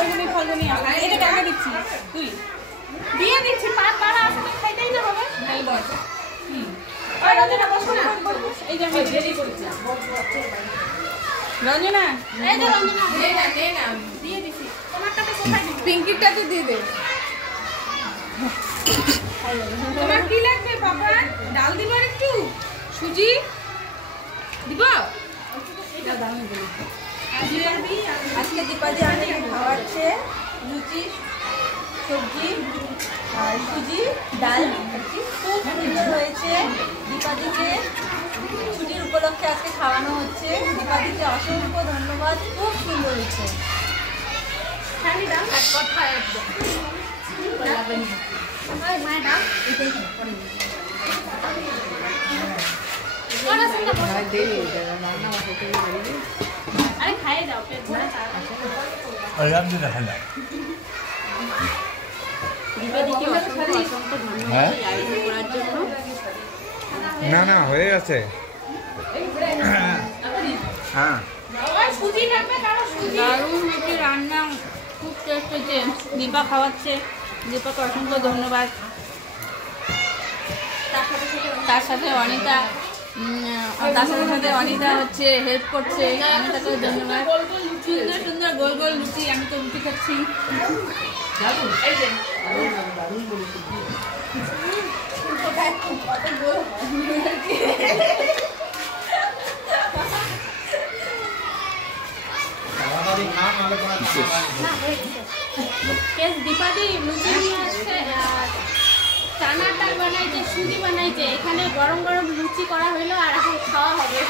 ফলগুনি ফলগুনি এটা টাকা দিচ্ছি তুই দিয়ে দিচ্ছি পাঁচ বাড়া আছে তো খাইতেই তো হবে এই বস ওই রঞ্জনা বস না এই যে আমি রেডি করেছি রঞ্জনা এই যে রঞ্জনা নে না দিয়ে দিছি তোমারটা তো কোথায় দিবি পিঙ্কিটা তো দিয়ে দে তোমার কি লাগবে বাবা ডাল দিব আর একটু সুজি দিব এটা দামি বলি আজকে দীপাদি আমাকে খাওয়াচ্ছে লুচি সবজি আর সুজি ডাল খুব সুন্দর হয়েছে। দীপাদিকে ছুটির উপলক্ষে আজকে খাওয়ানো হচ্ছে। দীপাদিকে অসংখ্য ধন্যবাদ, খুব সুন্দর হয়েছে। আরে খাইয়ে দাও পেট ভরে না না হয়ে গেছে। হ্যাঁ দারুণ হচ্ছে রান্না, খুব টেস্ট হয়েছে। দীপা খাওয়াচ্ছে, দীপাকে অসংখ্য ধন্যবাদ। তার সাথে অনিতা হচ্ছে হেল্প করছে, অনিতাকেও ধন্যবাদ। সুন্দর সুন্দর গোল গোল লুচি, আমি তো লুচি খাচ্ছি। দীপাদি লুচি নিয়ে আসছে, চানার ডাল বানাইছে, সুজি বানাইছে। এখানে গরম গরম লুচি করা হইলো আর এখন খাওয়া হবে।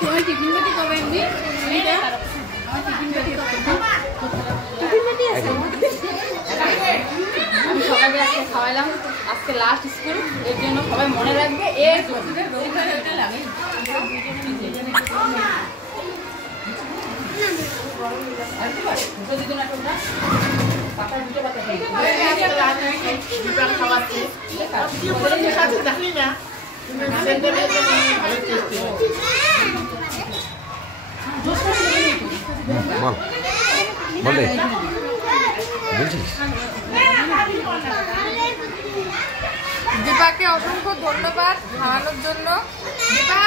তোমার টিফিন বাটি কবে এমনি? আমার টিফিন বাটি আছে। আমি সবাইকে আজকে খাওয়াইলাম, আজকে লাস্ট স্কুল, এর জন্য সবাই মনে রাখবে। এর দীপাকে অসংখ্য ধন্যবাদ খাওয়ানোর জন্য। দীপা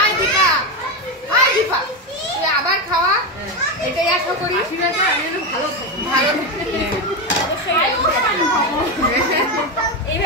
আয়, দীপা আয়, দীপা আবার খাওয়া, এটাই আশা করি। ভালো